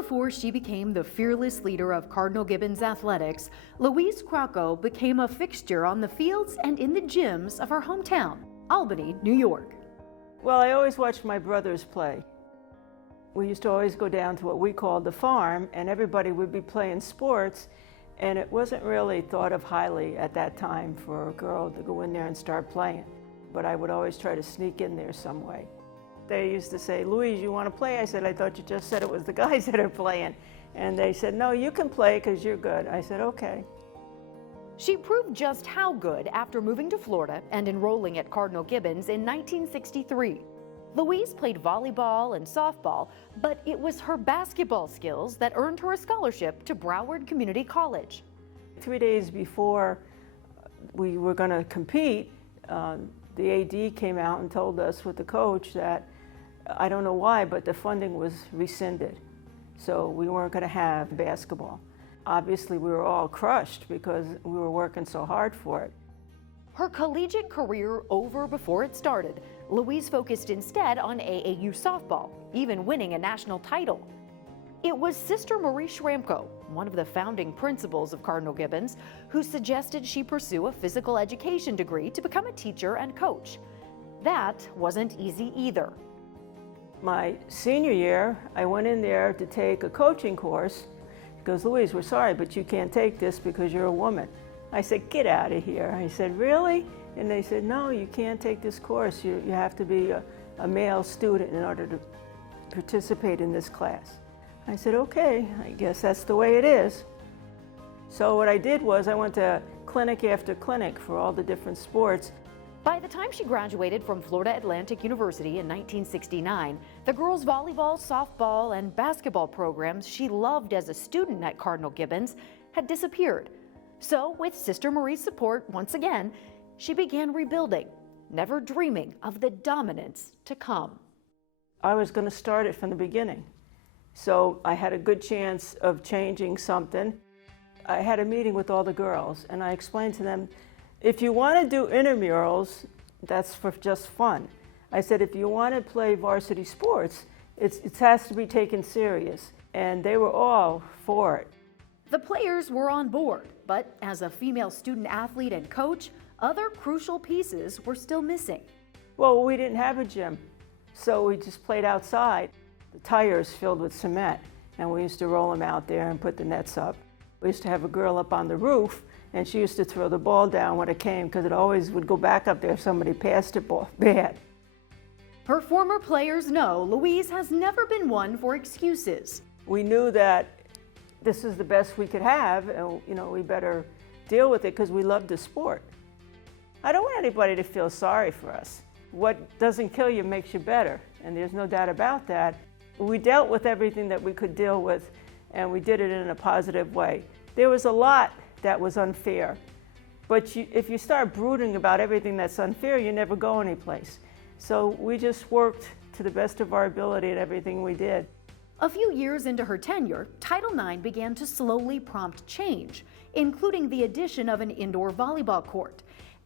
before she became the fearless leader of Cardinal Gibbons athletics, Louise Crocco became a fixture on the fields and in the gyms of her hometown, Albany, New York. Well, I always watched my brothers play. We used to always go down to what we called the farm, and everybody would be playing sports, and it wasn't really thought of highly at that time for a girl to go in there and start playing. But I would always try to sneak in there some way. They used to say, "Louise, you want to play?" I said, "I thought you just said it was the guys that are playing." And they said, "No, you can play because you're good." I said, "Okay." She proved just how good after moving to Florida and enrolling at Cardinal Gibbons in 1963. Louise played volleyball and softball, but it was her basketball skills that earned her a scholarship to Broward Community College. 3 days before we were going to compete, the AD came out and told us with the coach that, I don't know why, but the funding was rescinded. So we weren't going to have basketball. Obviously, we were all crushed because we were working so hard for it. Her collegiate career over before it started, Louise focused instead on AAU softball, even winning a national title. It was Sister Marie Schramko, one of the founding principals of Cardinal Gibbons, who suggested she pursue a physical education degree to become a teacher and coach. That wasn't easy either. My senior year, I went in there to take a coaching course. He goes, "Louise, we're sorry, but you can't take this because you're a woman." I said, "Get out of here." I said, "Really?" And they said, "No, you can't take this course. You have to be a male student in order to participate in this class." I said, "Okay, I guess that's the way it is." So what I did was I went to clinic after clinic for all the different sports. By the time she graduated from Florida Atlantic University in 1969, the girls' volleyball, softball, and basketball programs she loved as a student at Cardinal Gibbons had disappeared. So, with Sister Marie's support once again, she began rebuilding, never dreaming of the dominance to come. I was going to start it from the beginning. So I had a good chance of changing something. I had a meeting with all the girls, and I explained to them, if you want to do intramurals, that's for just fun. I said, if you want to play varsity sports, it has to be taken serious. And they were all for it. The players were on board, but as a female student athlete and coach, other crucial pieces were still missing. Well, we didn't have a gym, so we just played outside. The tires filled with cement, and we used to roll them out there and put the nets up. We used to have a girl up on the roof, and she used to throw the ball down when it came because it always would go back up there if somebody passed it bad. Her former players know Louise has never been one for excuses. We knew that this is the best we could have, and we better deal with it because we love the sport. I don't want anybody to feel sorry for us. What doesn't kill you makes you better, and there's no doubt about that. We dealt with everything that we could deal with, and we did it in a positive way. There was a lot that was unfair, but if you start brooding about everything that's unfair, you never go anyplace. So we just worked to the best of our ability at everything we did. A few years into her tenure, Title IX began to slowly prompt change, including the addition of an indoor volleyball court.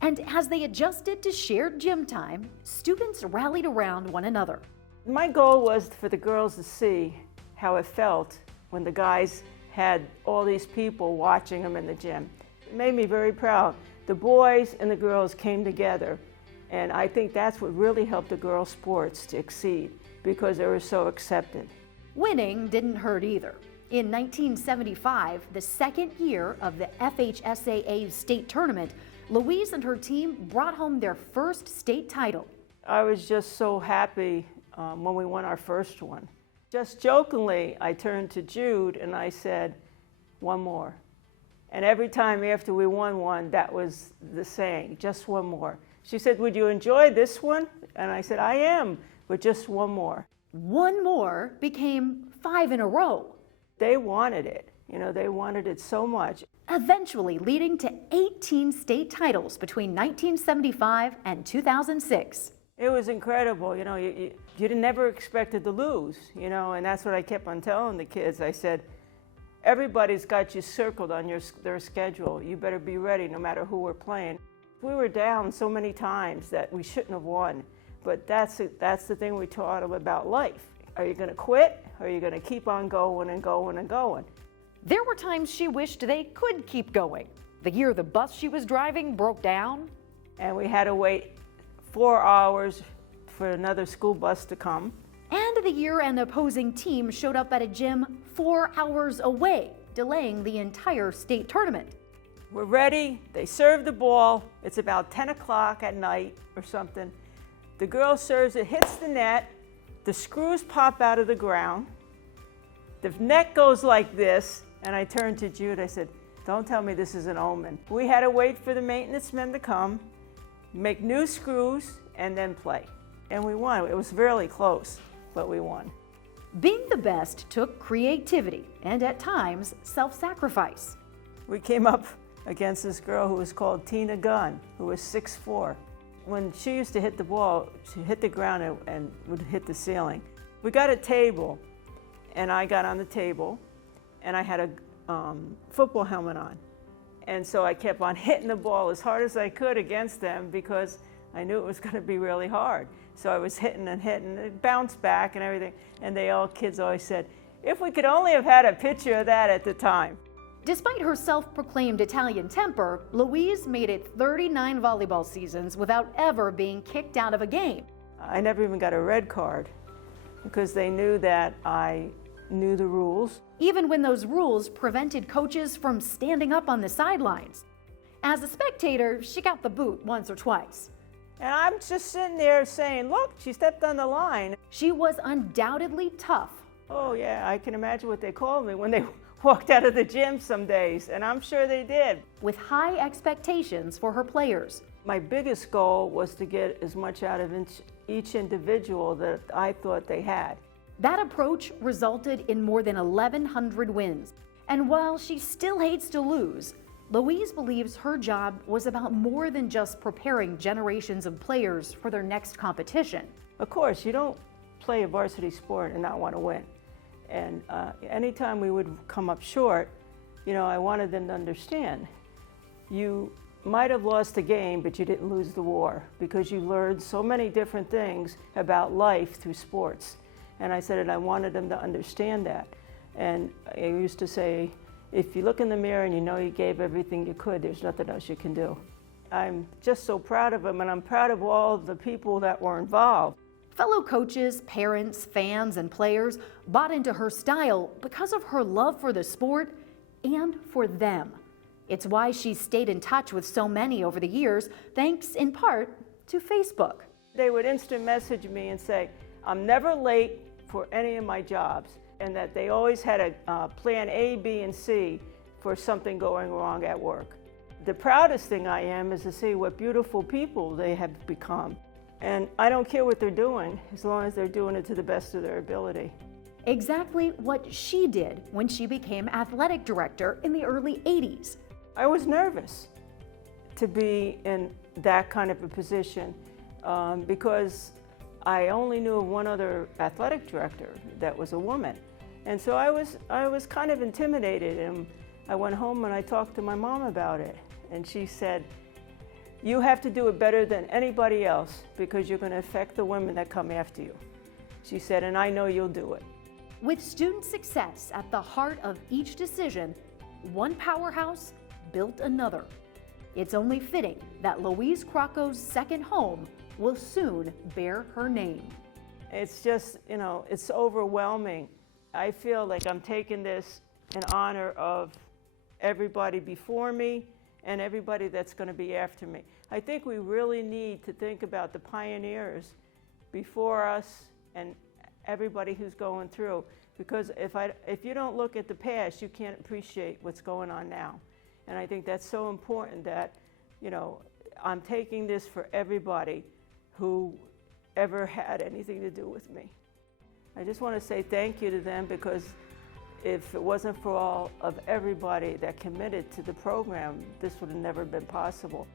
And as they adjusted to shared gym time, students rallied around one another. My goal was for the girls to see how it felt when the guys had all these people watching them in the gym. It made me very proud. The boys and the girls came together, and I think that's what really helped the girls' sports to exceed because they were so accepted. Winning didn't hurt either. In 1975, the second year of the FHSAA state tournament, Louise and her team brought home their first state title. I was just so happy when we won our first one. Just jokingly, I turned to Jude and I said, "One more." And every time after we won one, that was the saying, "Just one more." She said, "Would you enjoy this one?" And I said, "I am, but just one more." One more became 5 in a row. They wanted it. They wanted it so much. Eventually leading to 18 state titles between 1975 and 2006. It was incredible. You never expected to lose, and that's what I kept on telling the kids. I said, everybody's got you circled on their schedule. You better be ready no matter who we're playing. We were down so many times that we shouldn't have won, but that's the thing we taught them about life. Are you going to quit, or are you going to keep on going and going and going? There were times she wished they could keep going. The year the bus she was driving broke down. And we had to wait 4 hours for another school bus to come. And the year an opposing team showed up at a gym 4 hours away, delaying the entire state tournament. We're ready. They serve the ball. It's about 10 o'clock at night or something. The girl serves it, hits the net. The screws pop out of the ground. The net goes like this. And I turned to Jude. I said, don't tell me this is an omen. We had to wait for the maintenance men to come, make new screws, and then play. And we won. It was really close, but we won. Being the best took creativity and at times self-sacrifice. We came up against this girl who was called Tina Gunn, who was 6'4". When she used to hit the ball, she hit the ground and would hit the ceiling. We got a table, and I got on the table, and I had a football helmet on. And so I kept on hitting the ball as hard as I could against them because I knew it was going to be really hard. So I was hitting and hitting, it bounced back and everything. And kids always said, if we could only have had a picture of that at the time. Despite her self-proclaimed Italian temper, Louise made it 39 volleyball seasons without ever being kicked out of a game. I never even got a red card because they knew that I knew the rules. Even when those rules prevented coaches from standing up on the sidelines. As a spectator, she got the boot once or twice. And I'm just sitting there saying, look, she stepped on the line. She was undoubtedly tough. Oh yeah, I can imagine what they called me when they walked out of the gym some days, and I'm sure they did. With high expectations for her players. My biggest goal was to get as much out of each individual that I thought they had. That approach resulted in more than 1,100 wins. And while she still hates to lose, Louise believes her job was about more than just preparing generations of players for their next competition. Of course, you don't play a varsity sport and not want to win. And anytime we would come up short, I wanted them to understand. You might have lost the game, but you didn't lose the war because you learned so many different things about life through sports. And I said, and I wanted them to understand that. And I used to say, if you look in the mirror and you know you gave everything you could, there's nothing else you can do. I'm just so proud of them, and I'm proud of all the people that were involved. Fellow coaches, parents, fans, and players bought into her style because of her love for the sport and for them. It's why she's stayed in touch with so many over the years, thanks in part to Facebook. They would instant message me and say, I'm never late for any of my jobs, and that they always had a plan A, B, and C for something going wrong at work. The proudest thing I am is to see what beautiful people they have become. And I don't care what they're doing, as long as they're doing it to the best of their ability. Exactly what she did when she became athletic director in the early 80s. I was nervous to be in that kind of a position because I only knew of one other athletic director that was a woman. And so I was kind of intimidated, and I went home and I talked to my mom about it. And she said, you have to do it better than anybody else because you're going to affect the women that come after you. She said, and I know you'll do it. With student success at the heart of each decision, one powerhouse built another. It's only fitting that Louise Crocco's second home will soon bear her name. It's just, it's overwhelming. I feel like I'm taking this in honor of everybody before me and everybody that's going to be after me. I think we really need to think about the pioneers before us and everybody who's going through, because if you don't look at the past, you can't appreciate what's going on now. And I think that's so important that, I'm taking this for everybody who ever had anything to do with me. I just want to say thank you to them, because if it wasn't for all of everybody that committed to the program, this would have never been possible.